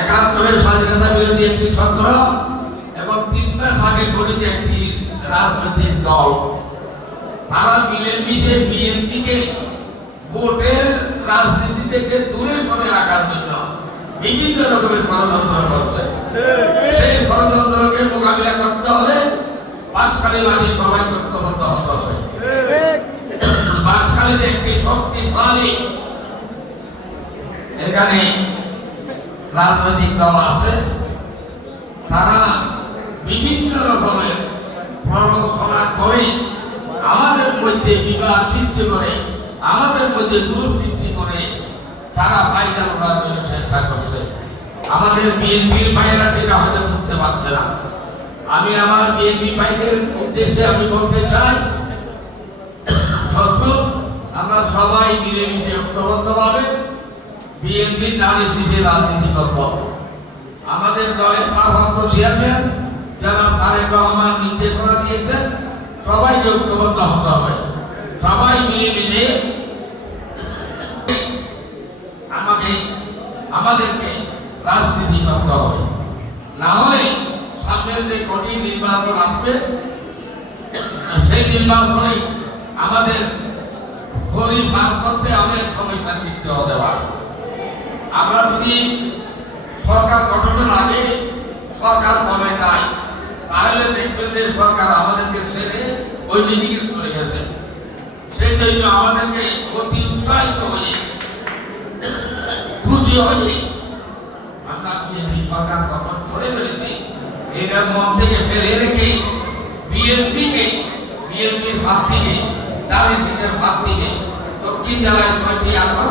একাত্তরের স্বাধীনতা বিরোধী একটি ছত্র এবং তিন মাস আগে গঠিত একটি রাজনৈতিক দল। তারা মিলেমিশে বিএনপিকে ভোটের রাজনীতি থেকে দূরে সরে রাখার জন্য বিভিন্ন রকমের ষড়যন্ত্র করছে। সেই ষড়যন্ত্রকে মোকাবিলা করতে হলে পাঁচখালি মাঝে সবাই ঐক্যবদ্ধ হতে হবে। পাঁচখালিতে একটি শক্তিশালী এখানে রাজনৈতিক দল আছে, তারা বিভিন্ন রকমের প্ররোচনা করে আমাদের মধ্যে বিবাহ সৃষ্টি করে, আমাদের মধ্যে দূর সৃষ্টি করে, তারা ফায়দা ওঠার জন্য চেষ্টা করছে। আমাদের বিএনপির ভাইয়েরা সেটা হয়তো বুঝতে পারছে না। আমি আমার বিএনপি ভাইদের উদ্দেশ্যে আমি বলতে চাই, শত্রু, আমরা সবাই মিলেমিশে ঐক্যবদ্ধভাবে বিএনপি নারী শিশে রাজনীতি করব। আমাদের দলের ভারপ্রাপ্ত চেয়ারম্যান জনাব তারেক রহমান নির্দেশনা দিয়েছেন, সবাইকে ঐক্যবদ্ধ হতে হবে। সবাই মিলে মিলে আমাকে, আমাদেরকে রাজনীতি করতে হবে। না হলে সামনের যে কঠিন নির্বাচন আসবে, সেই নির্বাচনে আমাদের শরীর ভাগ করতে অনেক সমস্যা সৃষ্টি হতে পারে। আমরা যদি সরকার গঠনের আগে সরকার বলে যায় তাহলে দেখবেন যে সরকার আমাদেরকে ছেড়ে ওই দিকে চলে গেছে। সেই জন্য আমাদেরকে অতি উৎসাহিত হয়ে, খুশি হয়ে আমরা বিএনপি সরকার গঠন করে ফেলেছি। এটার মন থেকে ফেলে রেখে বিএনপিকে, বিএনপির ভাত থেকে ডালি সিটের থেকে দক্ষিণ জেলায় ছয়টি আসন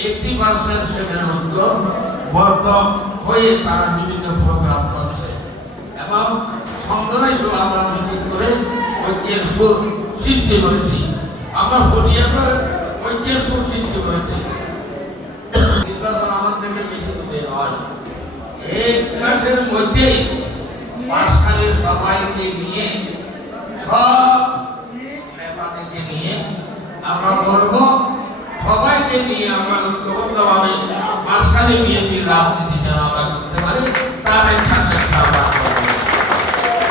এইটি পার্সেন্ট সেখানে ঐক্য বদ্ধ হয়ে তারা বিভিন্ন প্রোগ্রাম করছে। এবং সংগ্রহ আমরা মিটিং করে ঐক্যের সুর সৃষ্টি করেছি। আমরা ফটিয়াতে ঐক্যের সুর সৃষ্টি করেছি। নির্বাচন আমার থেকে বেশি দূরে নয়। এক মাসের মধ্যেই পাঁচখালের সবাইকে নিয়ে, সব নেতাদেরকে নিয়ে আমরা বলব সবাইকে নিয়ে আমরা ঐক্যবদ্ধভাবে মাঝখানে বিএনপির রাজনীতি যেন আমরা করতে পারি তার একটা